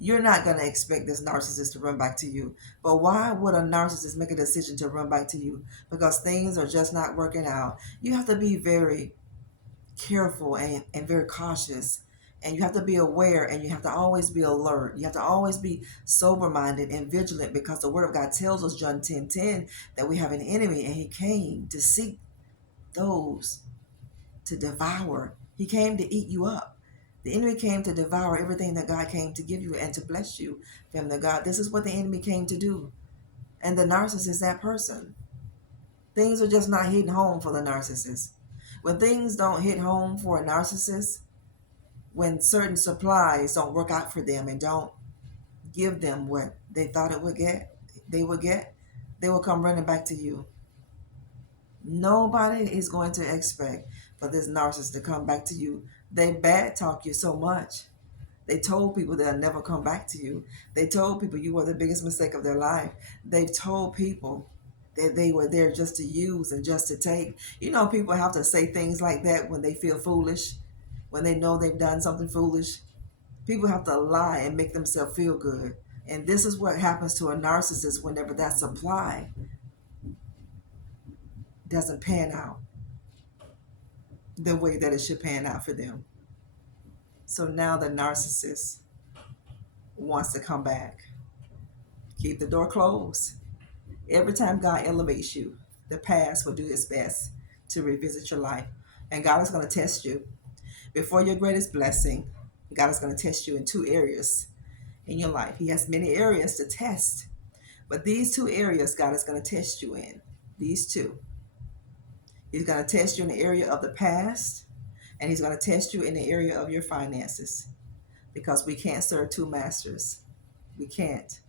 You're not going to expect this narcissist to run back to you. But why would a narcissist make a decision to run back to you? Because things are just not working out. You have to be very careful and very cautious. And you have to be aware, and you have to always be alert. You have to always be sober minded and vigilant, because the Word of God tells us, John 10:10, that we have an enemy, and he came to seek those to devour. He came to eat you up. The enemy came to devour everything that God came to give you and to bless you. Family of God, this is what the enemy came to do. And the narcissist is that person. Things are just not hitting home for the narcissist. When things don't hit home for a narcissist, when certain supplies don't work out for them and don't give them what they thought they would get, they will come running back to you. Nobody is going to expect for this narcissist to come back to you. They bad talk you so much. They told people they'll never come back to you. They told people you were the biggest mistake of their life. They've told people that they were there just to use and just to take. You know, people have to say things like that when they feel foolish, when they know they've done something foolish. People have to lie and make themselves feel good. And this is what happens to a narcissist whenever that supply doesn't pan out the way that it should pan out for them. So now the narcissist wants to come back. Keep the door closed. Every time God elevates you, the past will do its best to revisit your life. And God is going to test you. Before your greatest blessing, God is going to test you in two areas in your life. He has many areas to test, but these two areas God is going to test you in. These two. He's going to test you in the area of the past, and he's going to test you in the area of your finances, because we can't serve two masters. We can't.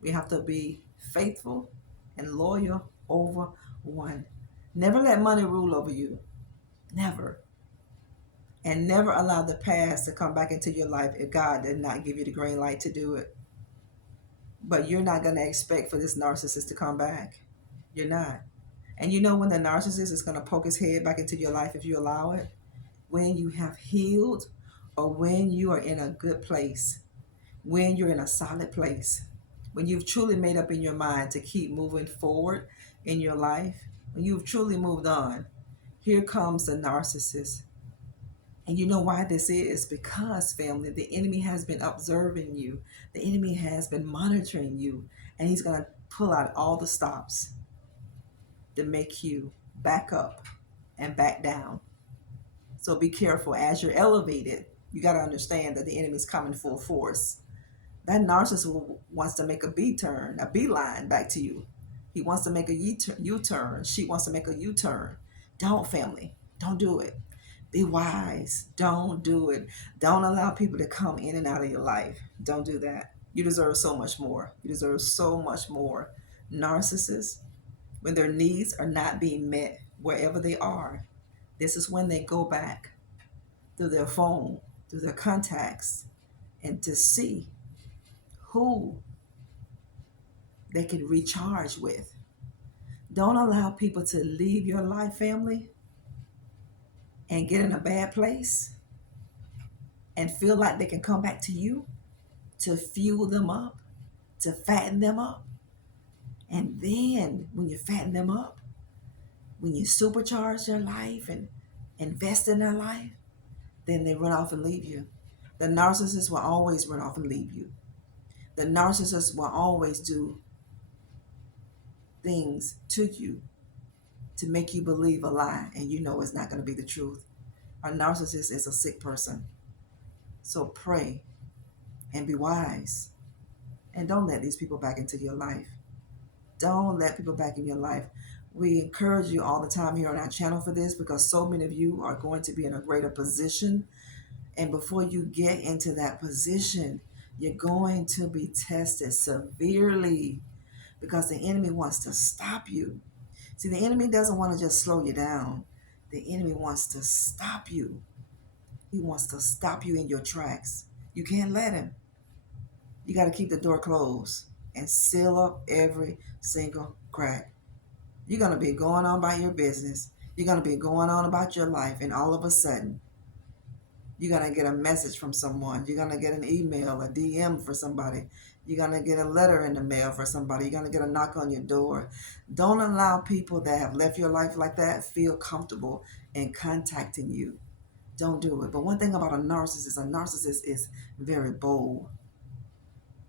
We have to be faithful and loyal over one. Never let money rule over you. Never. And never allow the past to come back into your life if God did not give you the green light to do it. But you're not going to expect for this narcissist to come back. You're not. And you know when the narcissist is going to poke his head back into your life if you allow it? When you have healed, or when you are in a good place, when you're in a solid place, when you've truly made up in your mind to keep moving forward in your life, when you've truly moved on, here comes the narcissist. And you know why this is? Because, family, the enemy has been observing you. The enemy has been monitoring you. And he's going to pull out all the stops to make you back up and back down. So be careful as you're elevated. You got to understand that the enemy's coming full force. That narcissist wants to make a B-turn, a beeline back to you. He wants to make a U-turn. She wants to make a U-turn. Don't, family. Don't do it. Be wise. Don't do it. Don't allow people to come in and out of your life. Don't do that. You deserve so much more. You deserve so much more. Narcissists, when their needs are not being met wherever they are, this is when they go back through their phone, through their contacts, and to see who they can recharge with. Don't allow people to leave your life, family, and get in a bad place and feel like they can come back to you to fuel them up, to fatten them up. And then when you fatten them up, when you supercharge their life and invest in their life, then they run off and leave you. The narcissist will always run off and leave you. The narcissist will always do things to you to make you believe a lie, and you know it's not going to be the truth. A narcissist is a sick person. So pray and be wise. And don't let these people back into your life. Don't let people back in your life. We encourage you all the time here on our channel for this, because so many of you are going to be in a greater position. And before you get into that position, you're going to be tested severely, because the enemy wants to stop you. See, the enemy doesn't want to just slow you down. The enemy wants to stop you. He wants to stop you in your tracks. You can't let him. You got to keep the door closed and seal up every single crack. You're going to be going on about your business. You're going to be going on about your life. And all of a sudden, You're going to get a message from someone. You're going to get an email, a DM for somebody. You're going to get a letter in the mail for somebody. You're going to get a knock on your door. Don't allow people that have left your life like that feel comfortable in contacting you. Don't do it. But one thing about a narcissist is very bold.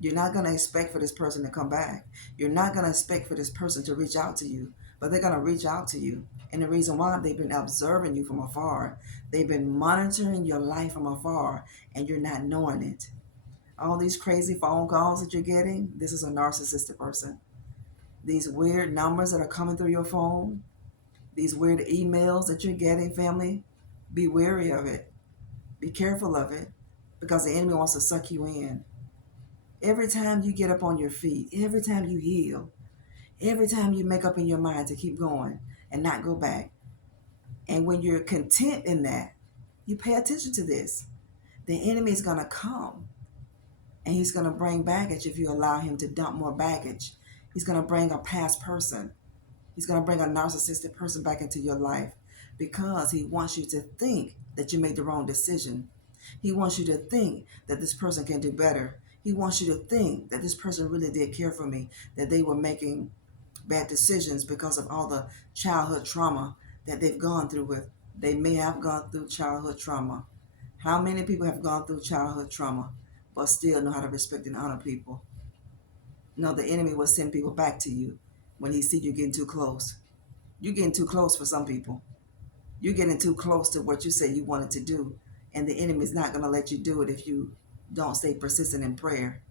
You're not going to expect for this person to come back. You're not going to expect for this person to reach out to you, but they're going to reach out to you. And the reason why, they've been observing you from afar. They've been monitoring your life from afar, and you're not knowing it. All these crazy phone calls that you're getting, this is a narcissistic person. These weird numbers that are coming through your phone, these weird emails that you're getting, family, be wary of it. Be careful of it, because the enemy wants to suck you in. Every time you get up on your feet, every time you heal, every time you make up in your mind to keep going and not go back, and when you're content in that, you pay attention to this. The enemy is going to come, and he's going to bring baggage if you allow him to dump more baggage. He's going to bring a past person. He's going to bring a narcissistic person back into your life, because he wants you to think that you made the wrong decision. He wants you to think that this person can do better. He wants you to think that this person really did care for me, that they were making bad decisions because of all the childhood trauma that they've gone through with. They may have gone through childhood trauma. How many people have gone through childhood trauma but still know how to respect and honor people? No, the enemy will send people back to you when he see you getting too close. You're getting too close for some people. You're getting too close to what you say you wanted to do, and the enemy is not going to let you do it if you don't stay persistent in prayer.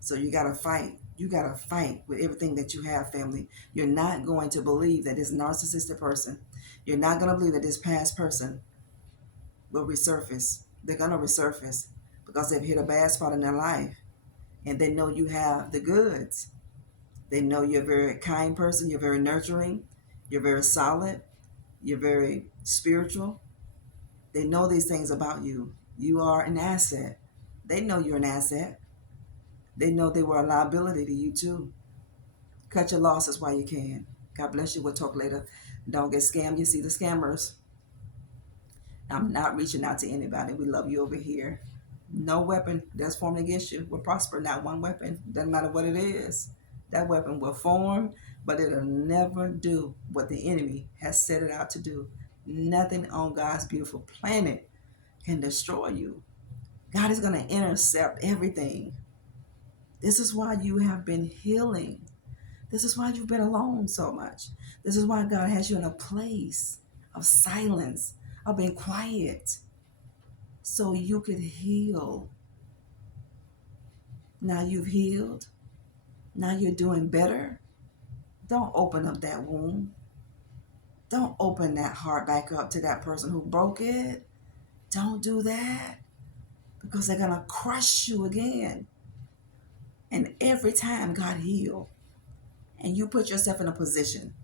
So you got to fight. You got to fight with everything that you have, family. You're not going to believe that this narcissistic person, you're not going to believe that this past person will resurface. They're going to resurface because they've hit a bad spot in their life, and they know you have the goods. They know you're a very kind person. You're very nurturing. You're very solid. You're very spiritual. They know these things about you. You are an asset. They know you're an asset. They know they were a liability to you too. Cut your losses while you can. God bless you. We'll talk later. Don't get scammed. You see the scammers. I'm not reaching out to anybody. We love you over here. No weapon that's formed against you will prosper. Not one weapon. Doesn't matter what it is. That weapon will form, but it'll never do what the enemy has set it out to do. Nothing on God's beautiful planet can destroy you. God is going to intercept everything. This is why you have been healing. This is why you've been alone so much. This is why God has you in a place of silence, of being quiet, so you could heal. Now you've healed. Now you're doing better. Don't open up that wound. Don't open that heart back up to that person who broke it. Don't do that, because they're going to crush you again. And every time God heals, and you put yourself in a position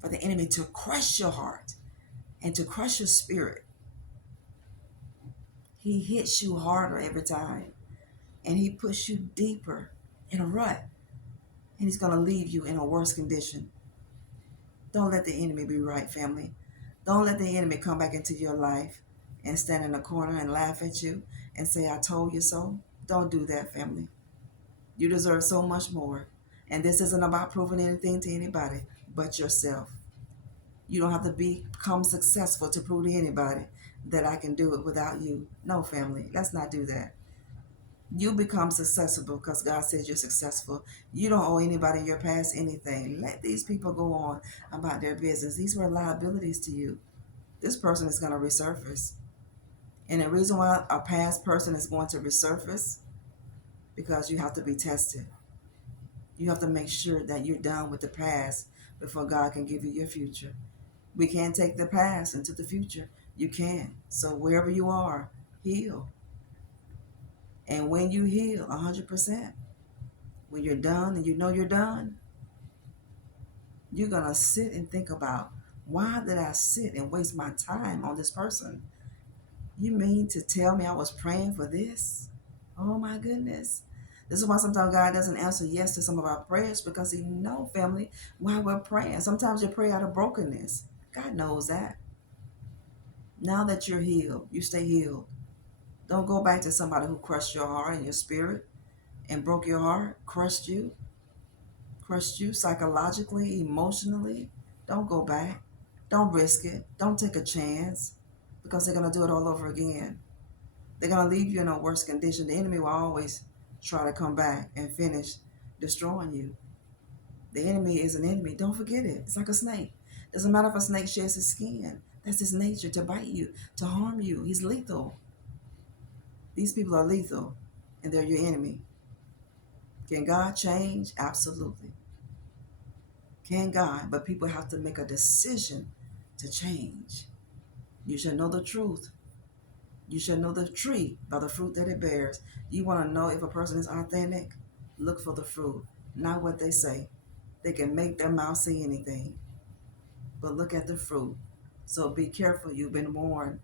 for the enemy to crush your heart and to crush your spirit, he hits you harder every time, and he puts you deeper in a rut, and he's going to leave you in a worse condition. Don't let the enemy be right, family. Don't let the enemy come back into your life and stand in a corner and laugh at you and say, I told you so. Don't do that, family. You deserve so much more. And this isn't about proving anything to anybody but yourself. You don't have to become successful to prove to anybody that I can do it without you. No, family, let's not do that. You become successful because God says you're successful. You don't owe anybody in your past anything. Let these people go on about their business. These were liabilities to you. This person is going to resurface. And the reason why a past person is going to resurface, because you have to be tested. You have to make sure that you're done with the past before God can give you your future. We can't take the past into the future. You can. So wherever you are, heal. And when you heal 100%, when you're done and you know you're done, you're going to sit and think about, why did I sit and waste my time on this person? You mean to tell me I was praying for this? Oh my goodness. This is why sometimes God doesn't answer yes to some of our prayers, because he knows, family, why we're praying. Sometimes you pray out of brokenness. God knows that. Now that you're healed, you stay healed. Don't go back to somebody who crushed your heart and your spirit and broke your heart, crushed you psychologically, emotionally. Don't go back. Don't risk it. Don't take a chance because they're going to do it all over again. They're going to leave you in a worse condition. The enemy will always try to come back and finish destroying you. The enemy is an enemy. Don't forget it. It's like a snake. Doesn't matter if a snake sheds his skin. That's his nature, to bite you, to harm you. He's lethal. These people are lethal, and they're your enemy. Can God change? Absolutely. Can God? But people have to make a decision to change. You should know the truth. You should know the tree by the fruit that it bears. You want to know if a person is authentic? Look for the fruit, not what they say. They can make their mouth say anything, but look at the fruit. So be careful. You've been warned.